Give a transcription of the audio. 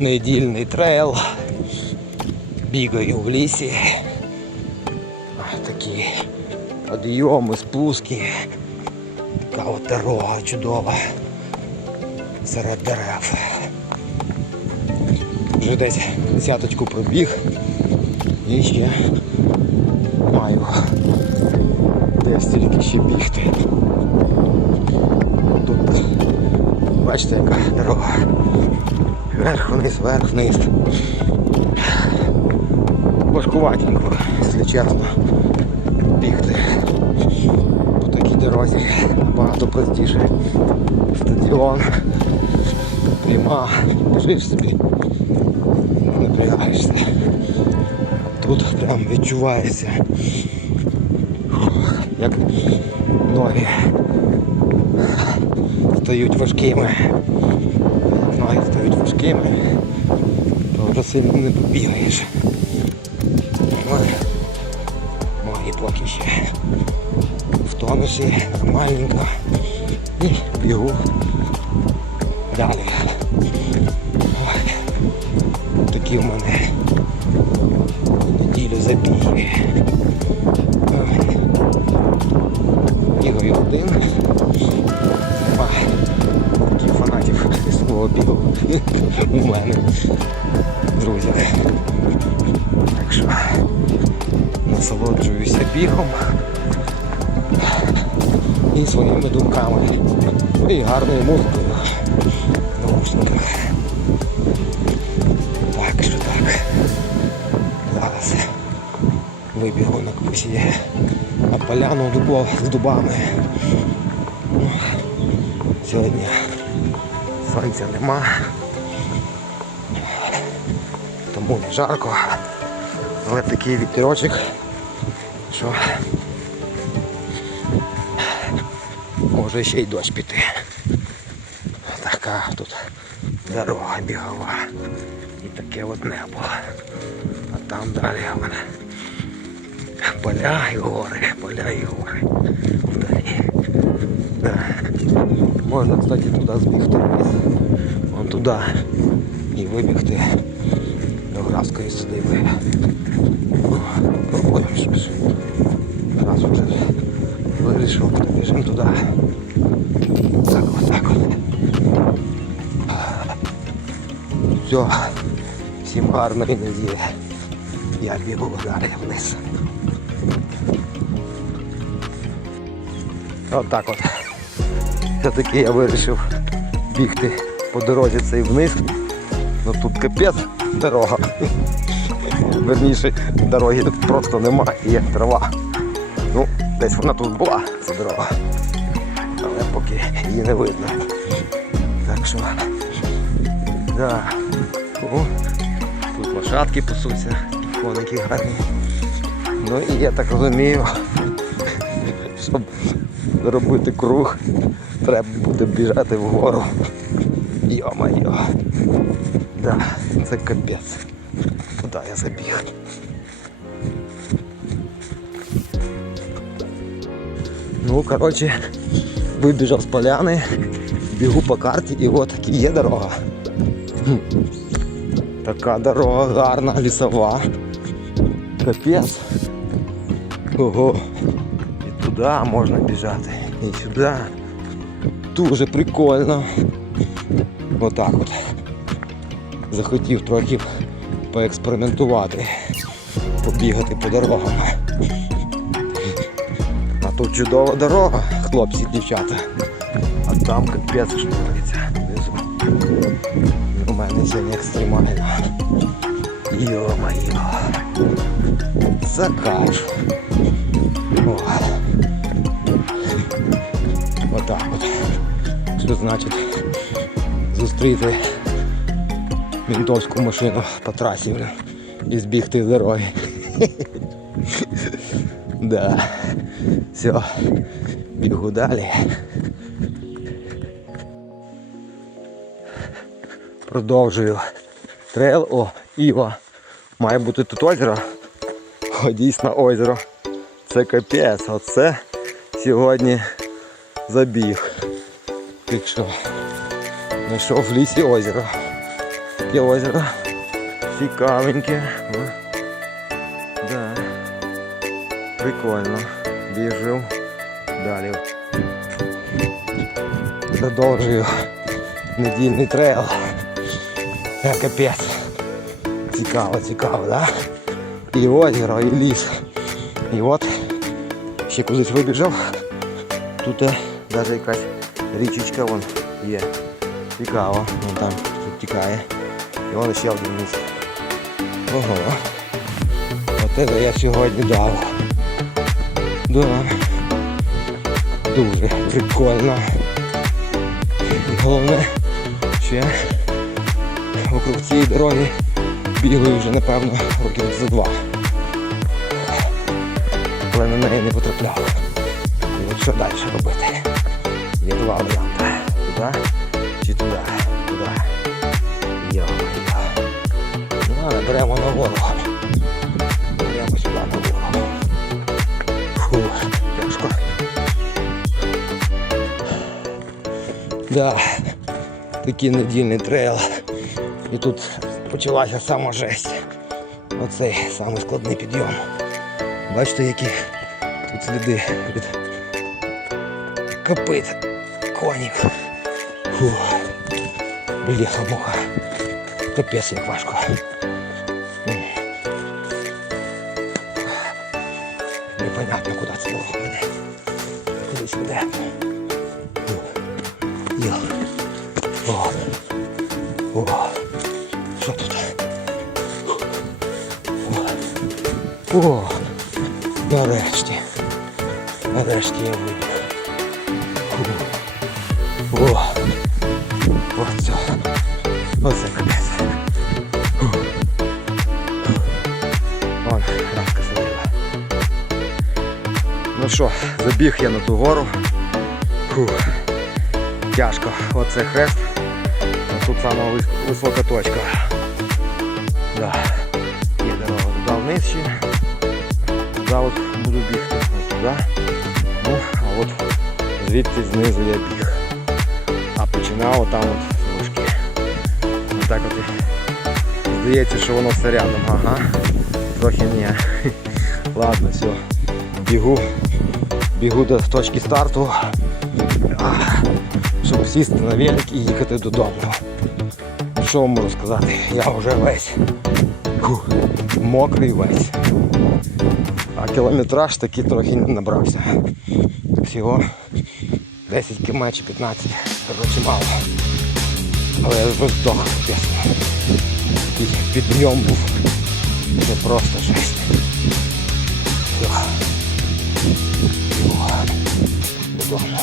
недільний трейл. Бігаю в лісі. Такі підйоми, спуски. Така от дорога чудова. Серед дерев. Вже десь десяточку пробіг. І ще маю десь тільки ще бігти. Тут бачите, яка дорога. Вверх вниз, вверх вниз. Важкуватенько, якщо чесно, бігти по такій дорозі набагато простіше. Стадіон, пряма, біжиш собі, напрягаєшся. Тут прям відчувається, як ноги стають важкими. Стають важкими, то вже не побігаєш. Ноги, поки ще в тонусі, нормальненько. І бігу далі. Такі в мене неділю забіги. Бігаю один. У мене, друзі. Так що насолоджуюся бігом і своїми думками. І гарною музикою наушниках. Так що так. Зараз вибігу на кусі на поляну дубов з дубами. Ну, Сьогодні сонця нема. Тому не жарко. Але такий вітерочок, що може ще й дощ піти. Така тут дорога бігова. І таке от небо. А там далі вона. Поля і гори, поля і гори. Вдалі. Да. Можна, кстати, туди збігти вниз. Вон туди і вибігти до Графської садиби. Ой, щось. Раз вже вирішив, то біжимо туди. Так от, так от. Все. Всім гарної неділі. Я бігу далі вниз. От так от. Все-таки я вирішив бігти по дорозі цей вниз. Ну тут капець дорога. Верніше дороги просто нема, є трава. Ну, десь вона тут була, ця дорога. Але поки її не видно. Так що. Да. О, тут лошадки пасуться, коники гарні. Ну і я так розумію, щоб зробити круг, треба буде біжати вгору. Йо-майо. Да, це капець. Куди я забіг? Ну, коротше, вибіжав з поляни, бігу по карті і от є дорога. Така дорога гарна, лісова. Капець. Ого. І туди можна біжати. І сюди. Дуже прикольно. Отак от. Захотів трохи поекспериментувати, побігати по дорогам. А тут чудова дорога, хлопці, дівчата. А там капець внизу. У мене сьогодні екстремально. Йо-моє. Це значить зустріти ментовську машину по трасі бля, і збігти з дороги. Да. Все. Бігу далі. Продовжую трейл. О, Іва. Має бути тут озеро. О, дійсно озеро. Це капець. Оце сьогодні забіг. Так що знайшов в лісі озеро. таке озеро. Цікавеньке. Да. Прикольно. Біжу. Далі. Продовжую недільний трейл. Е, Капець. Цікаво, цікаво, да? І озеро, і ліс. І от ще кудись вибіжав. Тут навіть якась річечка вон є. Цікаво. Вон там тікає. І вон ще один місць. Ого. Оце я сьогодні дав. Да. Дуже прикольно. І головне, ще вокруг цієї дороги бігаю вже напевно років за два. Але на неї не потрапляв. І от що далі робити? Є два варіанти. Туди чи туди? Туди. Йо, йо. Ну, на гору. Беремо сюди на гору. Такий недільний трейл. І тут почалася сама жесть. Оцей самий складний підйом. Бачите, які тут сліди від копит конів. Фу. Бляха муха. Капець як важко. М. Непонятно, куди це дорога веде. Кудись веде. Йо. О. О. Що тут? О. О. Нарешті. Нарешті я вибіг. О. Оце. Оце капець. Вон, рашка сиділа. Ну що, забіг я на ту гору. Фу. Тяжко. Оце хрест. А тут сама висока точка. Да. Є дорога туди вниз. Туди от буду бігти. Туди. Ну, а от звідти знизу я біг. А починав отам от з вишки. Отак от. і Здається, що воно все рядом. Ага. Трохи ні. Ладно, все. Бігу. Бігу до точки старту. А, Щоб сісти на велик і їхати додому. Що вам можу сказати? Я вже весь фух, мокрий весь. А кілометраж таки трохи не набрався. Всього 10 км чи 15. Коротше мало. Але вже чесно. Такий підйом був. Це просто жесть. Все. Все. Додому.